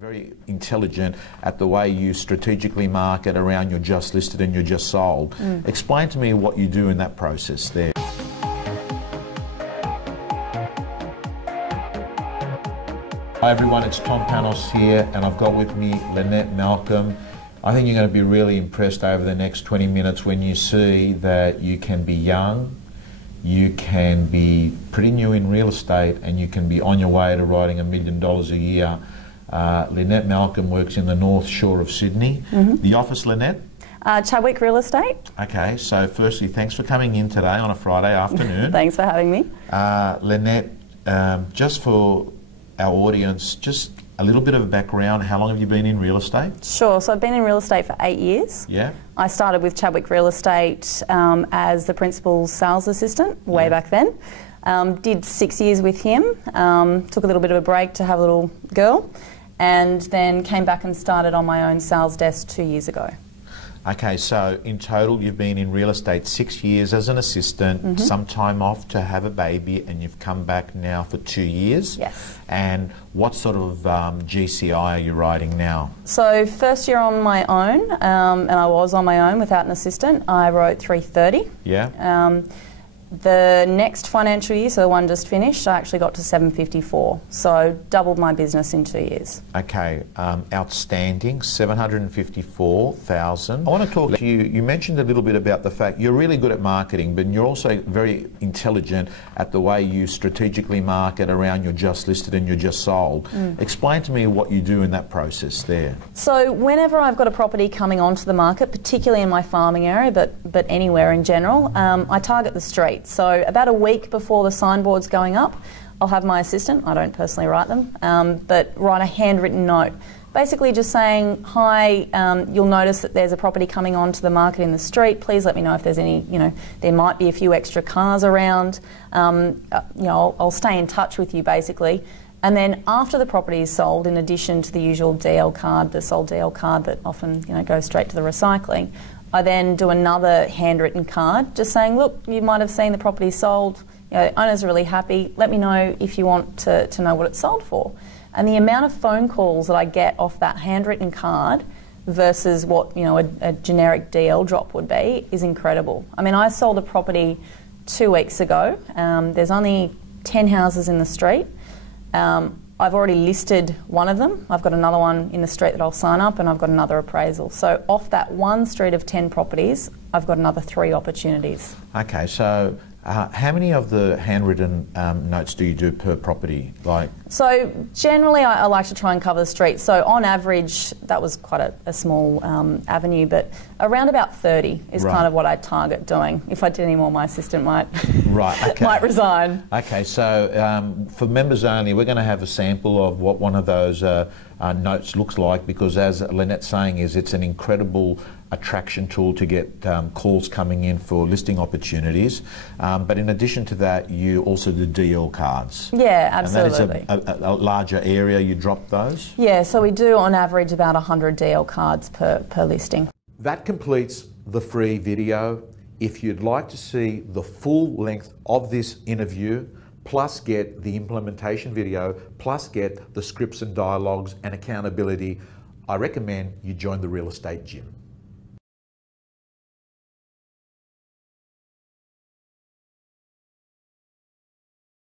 Very intelligent at the way you strategically market around your just listed and your just sold. Explain to me what you do in that process there. Hi everyone, it's Panos here, and I've got with me Lynette Malcolm. I think you're going to be really impressed over the next 20 minutes when you see that you can be young, you can be pretty new in real estate, and you can be on your way to writing $1 million a year. Lynette Malcolm works in the North Shore of Sydney. The office, Lynette? Chadwick Real Estate. Okay, so firstly, thanks for coming in today on a Friday afternoon. Thanks for having me. Lynette, just for our audience, just a little bit of a background. How long have you been in real estate? Sure, so I've been in real estate for 8 years. Yeah. I started with Chadwick Real Estate as the principal sales assistant way back then. Did 6 years with him, took a little bit of a break to have a little girl, and then came back and started on my own sales desk 2 years ago. Okay, so in total you've been in real estate 6 years as an assistant, some time off to have a baby, and you've come back now for 2 years. Yes. And what sort of GCI are you writing now? So first year on my own, and I was on my own without an assistant, I wrote 330. Yeah. The next financial year, so the one just finished, I actually got to 754. So doubled my business in 2 years. Okay, outstanding, 754,000. I want to talk to you. You mentioned a little bit about the fact you're really good at marketing, but you're also very intelligent at the way you strategically market around your just listed and your just sold. Explain to me what you do in that process there. So whenever I've got a property coming onto the market, particularly in my farming area, but anywhere in general, I target the street. So about a week before the signboard's going up, I'll have my assistant, I don't personally write them, but write a handwritten note. Basically just saying, hi, you'll notice that there's a property coming onto the market in the street. Please let me know if there's any, there might be a few extra cars around. I'll stay in touch with you basically. And then after the property is sold, in addition to the usual DL card, the sold DL card that often goes straight to the recycling, I then do another handwritten card just saying, look, you might have seen the property sold, owners are really happy, let me know if you want to know what it's sold for. And the amount of phone calls that I get off that handwritten card versus what a generic DL drop would be is incredible. I mean, I sold a property 2 weeks ago. There's only 10 houses in the street. I've already listed one of them. I've got another one in the street that I'll sign up, and I've got another appraisal. So off that one street of 10 properties, I've got another 3 opportunities. Okay, so how many of the handwritten notes do you do per property? So generally I like to try and cover the street. So on average, that was quite a small avenue, but around about 30 is kind of what I target doing. If I did any more, my assistant might, might resign. Okay, so for members only, we're going to have a sample of what one of those notes looks like, because as Lynette's saying, it's an incredible attraction tool to get calls coming in for listing opportunities. But in addition to that, you also do DL cards. Yeah, absolutely. And that is a larger area you drop those? Yeah, so we do on average about 100 DL cards per listing. That completes the free video. If you'd like to see the full length of this interview, plus get the implementation video, plus get the scripts and dialogues and accountability, I recommend you join the Real Estate Gym.